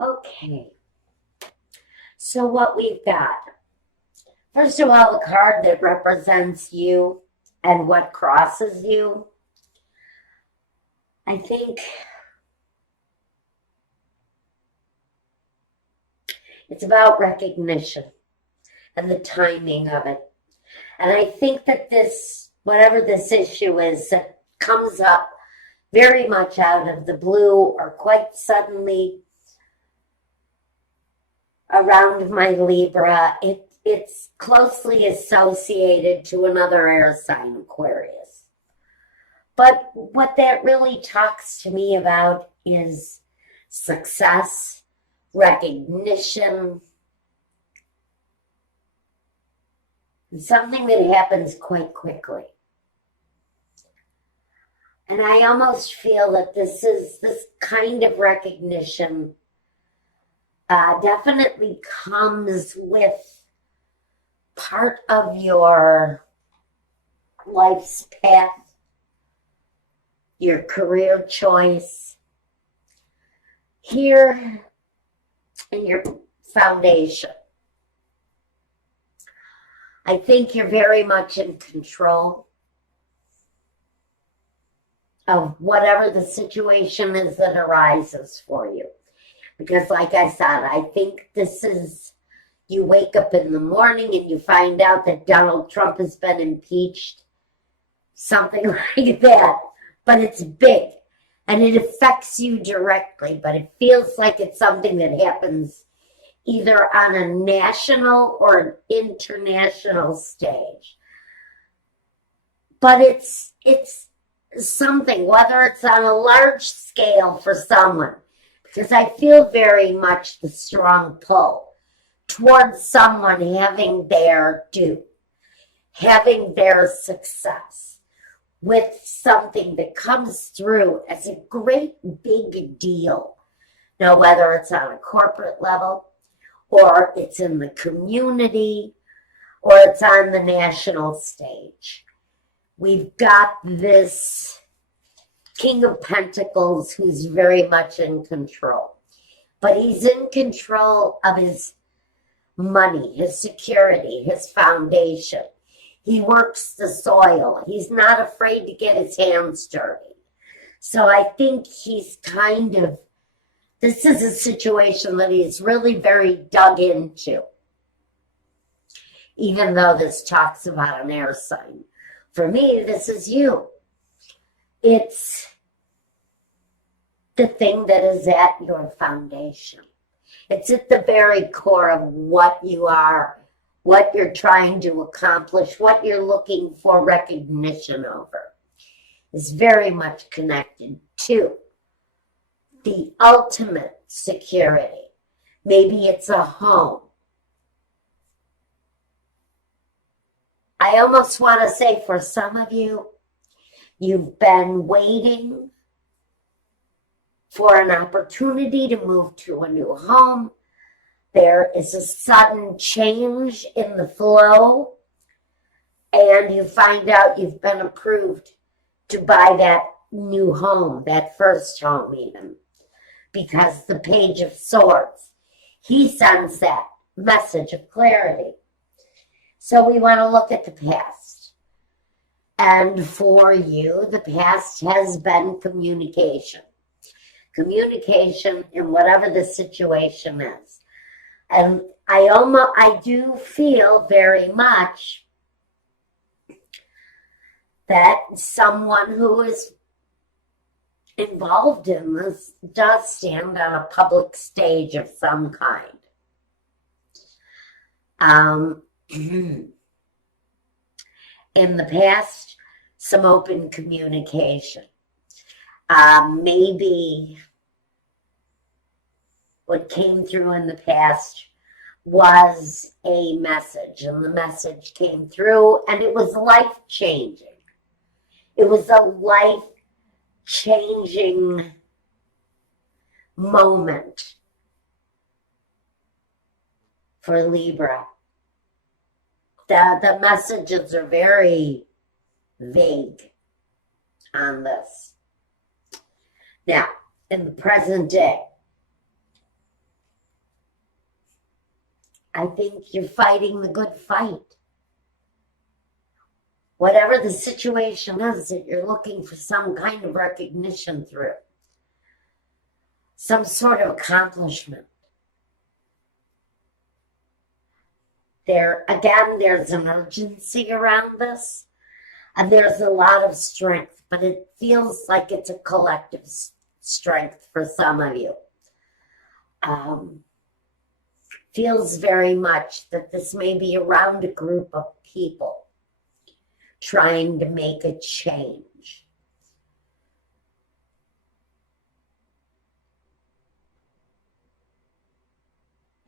Okay, so what we've got, first of all, the card that represents you and what crosses you. I think it's about recognition and the timing of it. And I think that this, whatever this issue is that comes up very much out of the blue or quite suddenly around my Libra, it's closely associated to another air sign, Aquarius. But what that really talks to me about is success, recognition, something that happens quite quickly. And I almost feel that this kind of recognition definitely comes with part of your life's path, your career choice, here in your foundation. I think you're very much in control of whatever the situation is that arises for you. Because like I said, I think this is, you wake up in the morning and you find out that Donald Trump has been impeached, something like that. But it's big and it affects you directly, but it feels like it's something that happens either on a national or an international stage. But it's something, whether it's on a large scale for someone, because I feel very much the strong pull towards someone having their due, having their success with something that comes through as a great big deal. Now, whether it's on a corporate level, or it's in the community, or it's on the national stage. We've got this King of Pentacles who's very much in control. But he's in control of his money, his security, his foundation. He works the soil. He's not afraid to get his hands dirty. So I think he's kind of, this is a situation that he's really very dug into. Even though this talks about an air sign. For me, this is you. It's the thing that is at your foundation. It's at the very core of what you are, what you're trying to accomplish, what you're looking for recognition over. Is very much connected to the ultimate security. Maybe it's a home. I almost want to say for some of you, you've been waiting for an opportunity to move to a new home. There is a sudden change in the flow, and you find out you've been approved to buy that new home, that first home even, because the Page of Swords, he sends that message of clarity. So we want to look at the past. And for you, the past has been communication. Communication in whatever the situation is. And I do feel very much that someone who is involved in this does stand on a public stage of some kind. In the past, some open communication. Maybe what came through in the past was a message, and the message came through, and it was life-changing. It was a life-changing moment for Libra. The messages are very vague on this. Now, in the present day, I think you're fighting the good fight. Whatever the situation is that you're looking for some kind of recognition through, some sort of accomplishment. There's an urgency around this, and there's a lot of strength, but it feels like it's a collective strength for some of you. Feels very much that this may be around a group of people trying to make a change.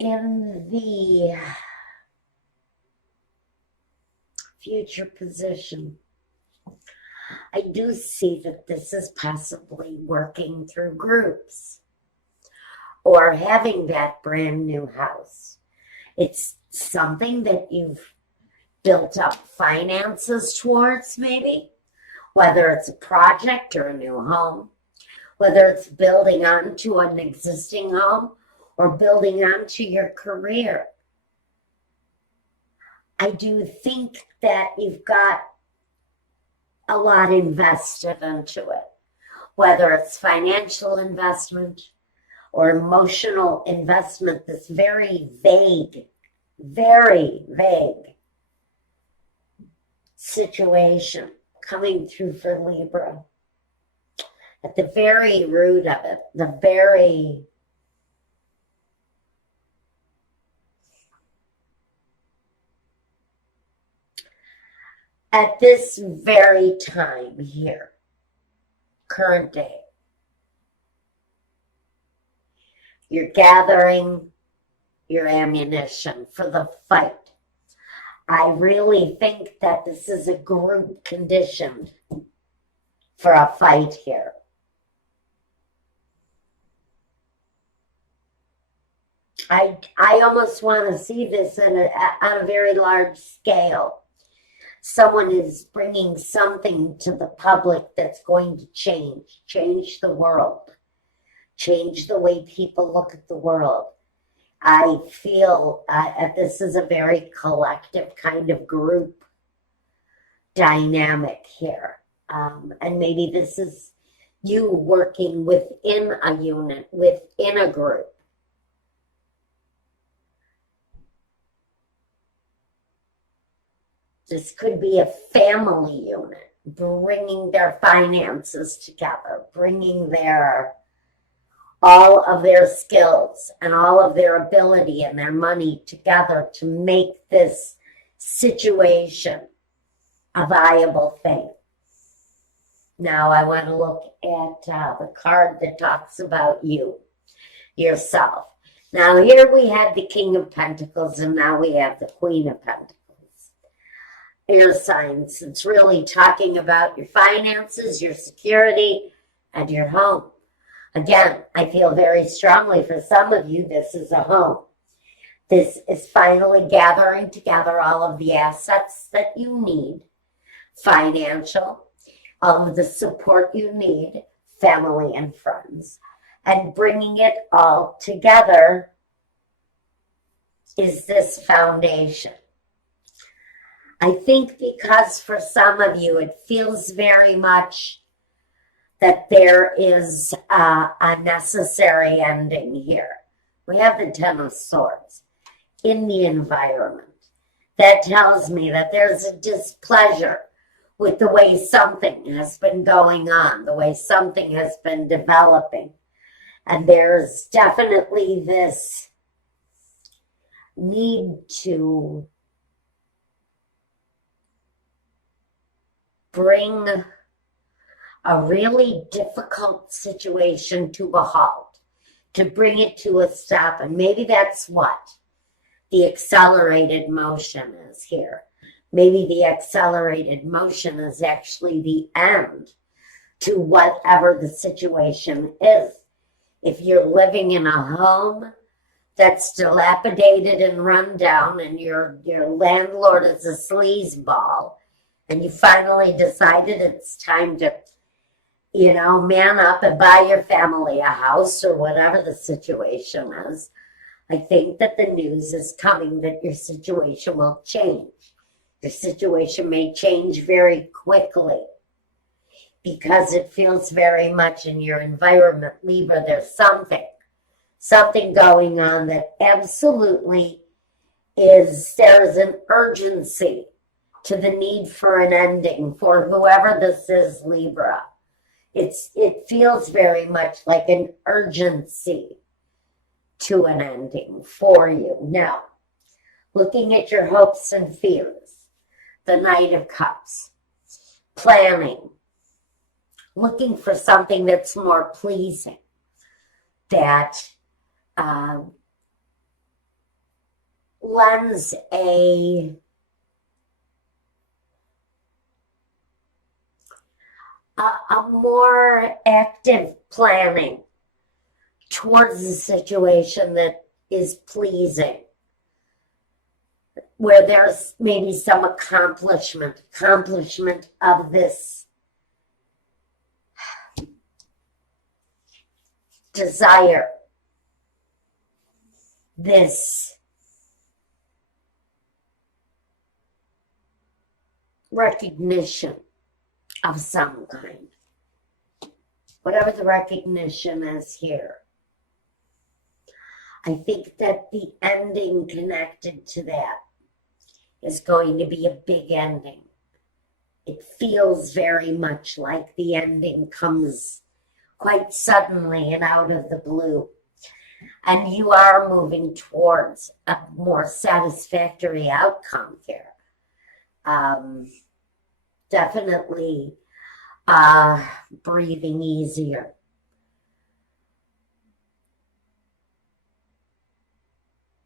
In the future position, I do see that this is possibly working through groups or having that brand new house. It's something that you've built up finances towards, maybe, whether it's a project or a new home, whether it's building onto an existing home or building onto your career. I do think that you've got a lot invested into it, whether it's financial investment or emotional investment, this very vague situation coming through for Libra. At the very root of it, at this very time here, current day, you're gathering your ammunition for the fight. I really think that this is a group conditioned for a fight here. I almost want to see this on a very large scale. Someone is bringing something to the public that's going to change the world, change the way people look at the world. I feel this is a very collective kind of group dynamic here. And maybe this is you working within a unit, within a group. This could be a family unit, bringing their finances together, bringing all of their skills and all of their ability and their money together to make this situation a viable thing. Now I want to look at the card that talks about you, yourself. Now here we have the King of Pentacles and now we have the Queen of Pentacles. Air signs, it's really talking about your finances, your security, and your home. Again, I feel very strongly for some of you, this is a home. This is finally gathering together all of the assets that you need, financial, all of the support you need, family and friends, and bringing it all together is this foundation. I think because for some of you, it feels very much that there is a necessary ending here. We have the Ten of Swords in the environment. That tells me that there's a displeasure with the way something has been going on, the way something has been developing. And there's definitely this need to bring a really difficult situation to a halt, to bring it to a stop. And maybe that's what the accelerated motion is here. Maybe the accelerated motion is actually the end to whatever the situation is. If you're living in a home that's dilapidated and run down and your landlord is a sleazeball, and you finally decided it's time to, man up and buy your family a house or whatever the situation is, I think that the news is coming that your situation will change. Your situation may change very quickly because it feels very much in your environment, Libra. There's something going on that absolutely there's an urgency to the need for an ending for whoever this is, Libra. It feels very much like an urgency to an ending for you. Now, looking at your hopes and fears, the Knight of Cups, planning, looking for something that's more pleasing, that lends a more active planning towards a situation that is pleasing, where there's maybe some accomplishment of this desire, this recognition of some kind. Whatever the recognition is here. I think that the ending connected to that is going to be a big ending. It feels very much like the ending comes quite suddenly and out of the blue. And you are moving towards a more satisfactory outcome here. Definitely breathing easier.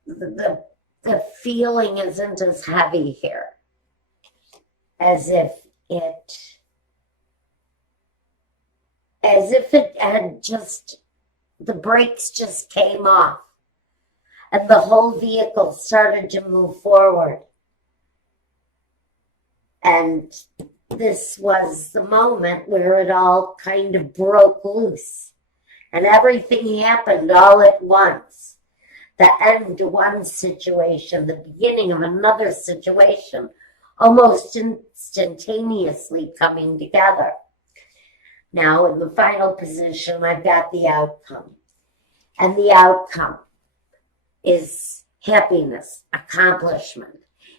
The feeling isn't as heavy here as if it had just, the brakes just came off and the whole vehicle started to move forward. And this was the moment where it all kind of broke loose and everything happened all at once. The end to one situation, the beginning of another situation, almost instantaneously coming together. Now, in the final position, I've got the outcome. And the outcome is happiness, accomplishment.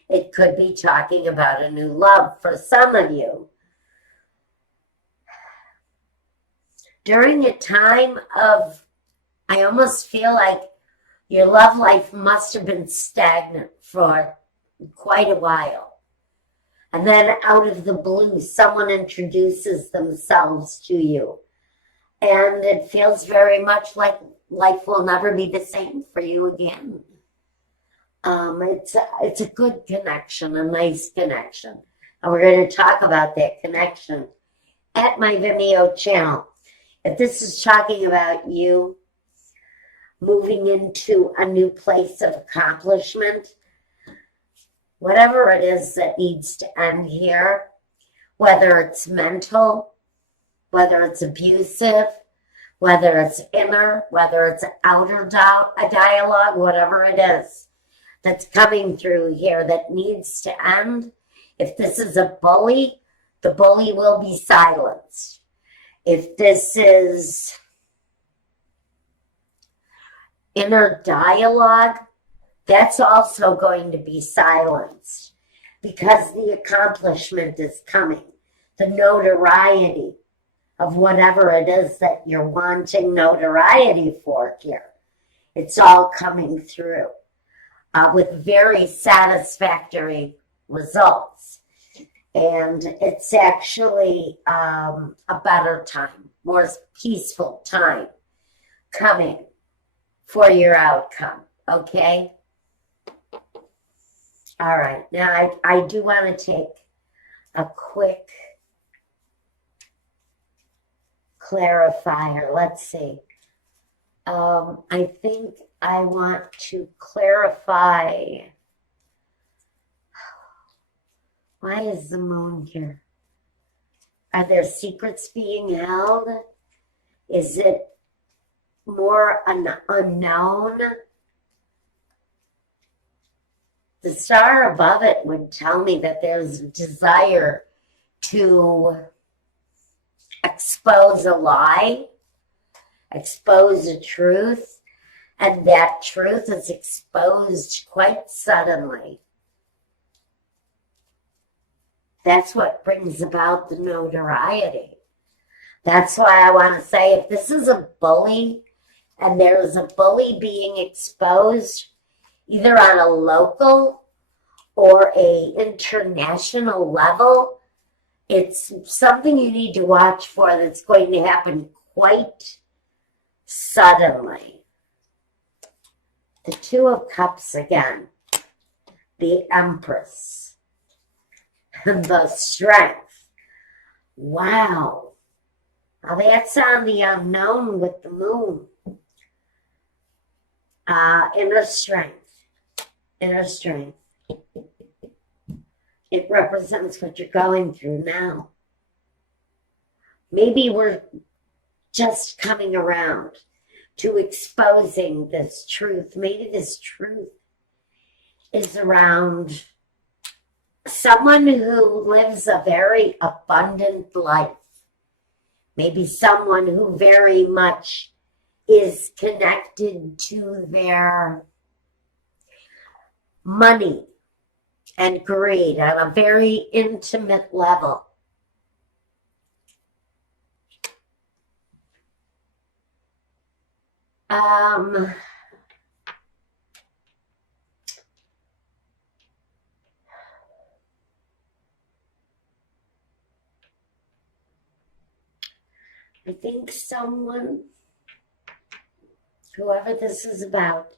It could be talking about a new love for some of you. During a time of, I almost feel like your love life must have been stagnant for quite a while. And then out of the blue, someone introduces themselves to you. And it feels very much like life will never be the same for you again. It's a good connection, a nice connection. And we're going to talk about that connection at my Vimeo channel. If this is talking about you moving into a new place of accomplishment, whatever it is that needs to end here, whether it's mental, whether it's abusive, whether it's inner, whether it's outer a dialogue, whatever it is that's coming through here that needs to end. If this is a bully, the bully will be silenced. If this is inner dialogue, that's also going to be silenced because the accomplishment is coming. The notoriety of whatever it is that you're wanting notoriety for here. It's all coming through with very satisfactory results. And it's actually a better time, more peaceful time coming for your outcome, okay? All right, now I do want to take a quick clarifier. Let's see. I think I want to clarify. Why is the moon here? Are there secrets being held? Is it more an unknown? the star above it would tell me that there's a desire to expose a lie, expose a truth, and that truth is exposed quite suddenly. That's what brings about the notoriety. That's why I want to say, if this is a bully and there is a bully being exposed, either on a local or a international level, it's something you need to watch for that's going to happen quite suddenly. The Two of Cups again, the Empress, and the Strength. Wow. Now that's on the unknown with the moon. Inner strength. Inner strength. It represents what you're going through now. Maybe we're just coming around to exposing this truth. Maybe this truth is around someone who lives a very abundant life. Maybe someone who very much is connected to their money and greed on a very intimate level. I think someone, whoever this is about,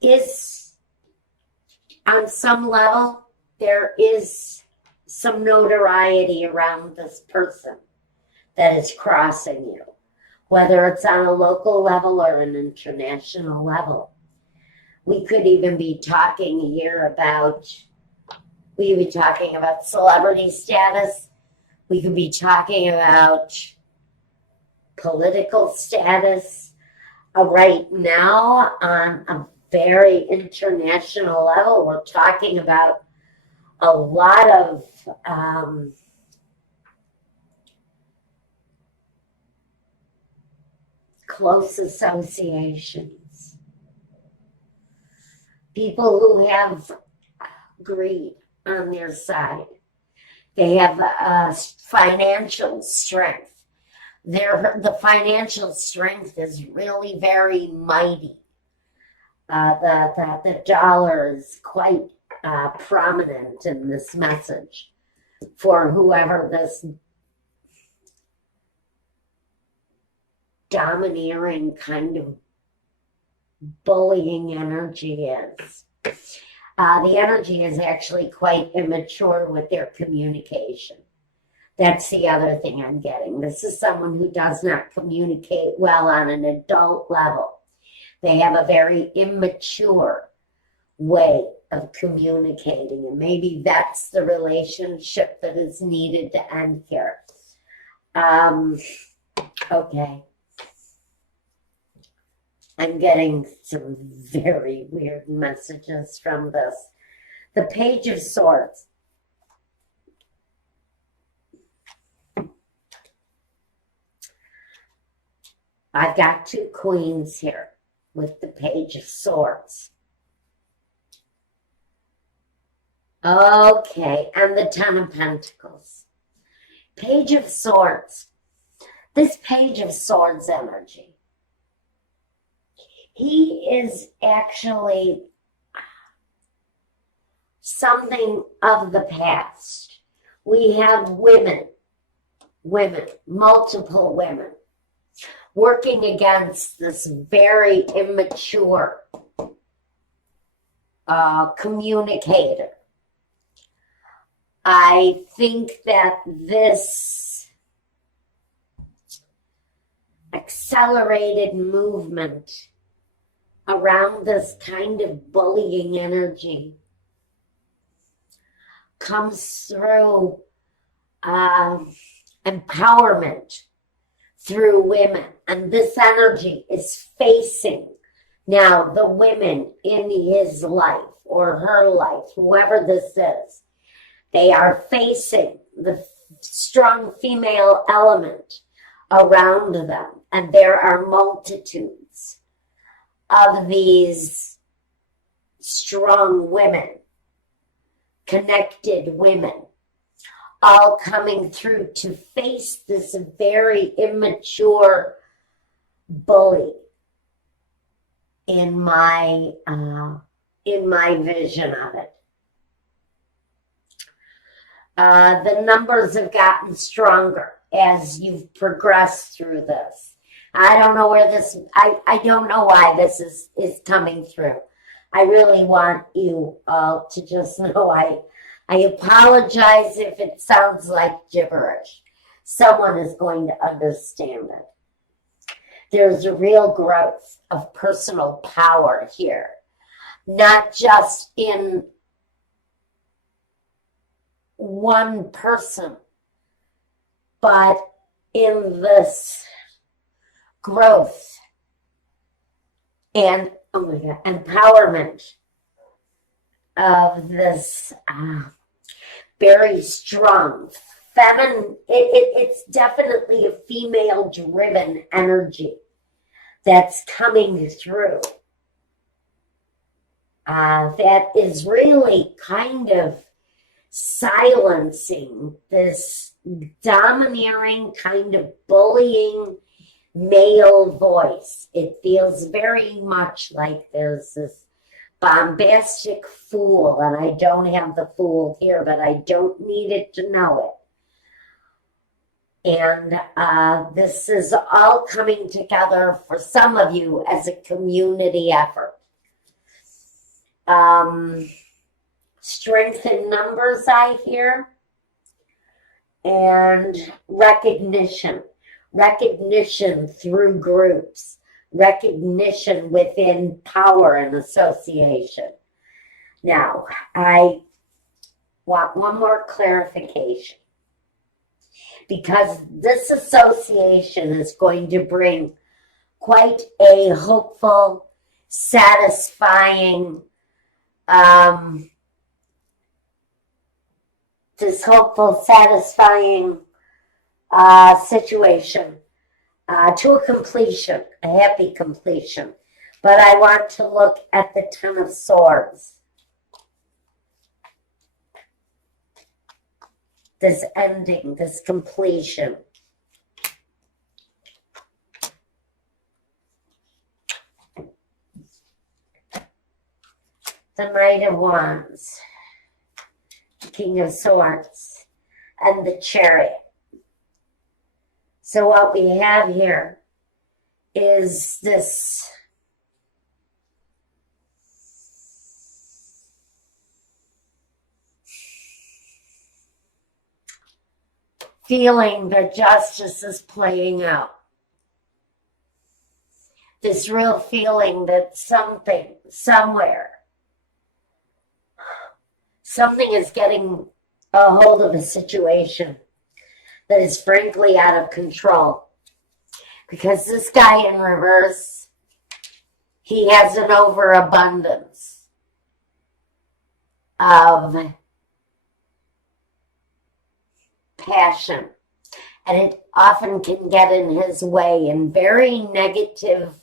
is on some level, there is some notoriety around this person that is crossing you, whether it's on a local level or an international level. We could even be talking here about, we could be talking about celebrity status. We could be talking about political status. Right now, on a very international level, we're talking about a lot of close associations. People who have greed on their side. They have financial strength. The financial strength is really very mighty. The dollar is quite prominent in this message for whoever this domineering kind of bullying energy is. The energy is actually quite immature with their communication. That's the other thing I'm getting. This is someone who does not communicate well on an adult level. They have a very immature way of communicating, and maybe that's the relationship that is needed to end here. Okay. I'm getting some very weird messages from this. The Page of Swords. I've got two queens here with the Page of Swords. Okay, and the Ten of Pentacles. Page of Swords. This Page of Swords energy. He is actually something of the past. We have women, multiple women, working against this very immature communicator. I think that this accelerated movement around this kind of bullying energy comes through empowerment through women. And this energy is facing Now, the women in his life or her life, whoever this is, they are facing the strong female element around them. And there are multitudes of these strong women, connected women, all coming through to face this very immature bully in my vision of it. The numbers have gotten stronger as you've progressed through this. I don't know where this, I don't know why this is coming through. I really want you all to just know I apologize if it sounds like gibberish. Someone is going to understand it. There's a real growth of personal power here, not just in one person, but in this growth and, oh my God, empowerment of this very strong feminine, it's definitely a female-driven energy that's coming through. That is really kind of silencing this domineering, kind of bullying male voice. It feels very much like there's this bombastic fool, and I don't have the fool here, but I don't need it to know it. And this is all coming together for some of you as a community effort. Strength in numbers, I hear, and recognition through groups, recognition within power and association. Now, I want one more clarification, because this association is going to bring quite a hopeful, satisfying, situation to a completion, a happy completion. But I want to look at the Ten of Swords. This ending, this completion. The Knight of Wands, the King of Swords, and the Chariot. So what we have here is this feeling that justice is playing out. This real feeling that something, somewhere, something is getting a hold of a situation that is frankly out of control. Because this guy in reverse, he has an overabundance of passion. And it often can get in his way in very negative,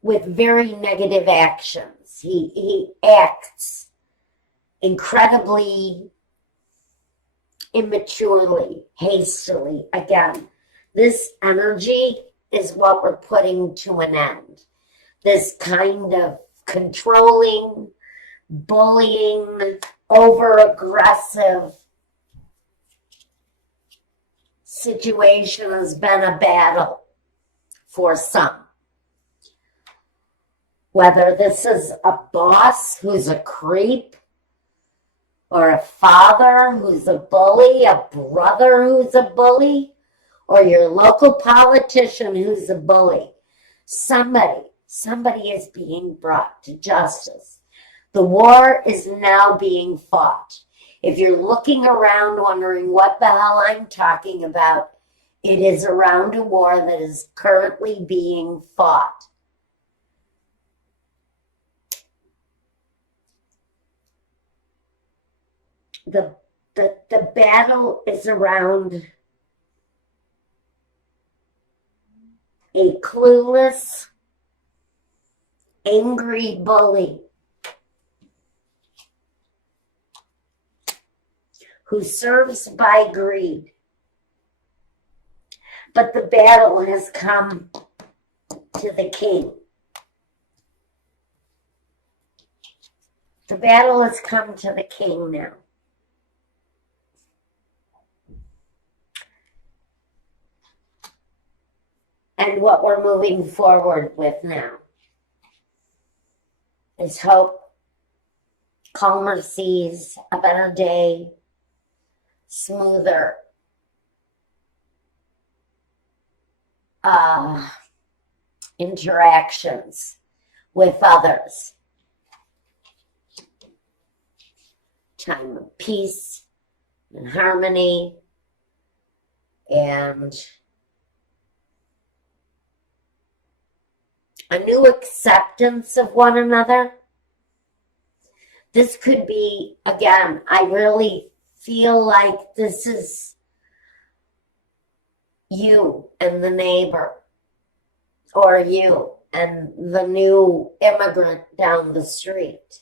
with very negative actions. He acts incredibly immaturely, hastily. Again, this energy is what we're putting to an end. This kind of controlling, bullying, over-aggressive situation has been a battle for some. Whether this is a boss who's a creep, or a father who's a bully, a brother who's a bully, or your local politician who's a bully. Somebody is being brought to justice. The war is now being fought. If you're looking around wondering what the hell I'm talking about, It is around a war that is currently being fought. The battle is around a clueless, angry bully who serves by greed. But the battle has come to the king. The battle has come to the king now. And what we're moving forward with now is hope, calmer seas, a better day, smoother interactions with others. Time of peace and harmony and a new acceptance of one another. This could be, again, I really feel like this is you and the neighbor, or you and the new immigrant down the street,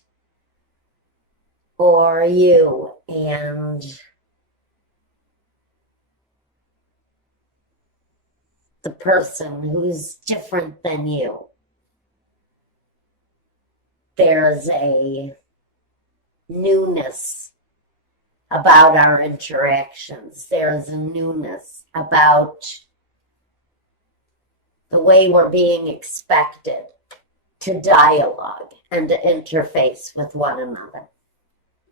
or you and the person who's different than you. There's a newness about our interactions. There's a newness about the way we're being expected to dialogue and to interface with one another.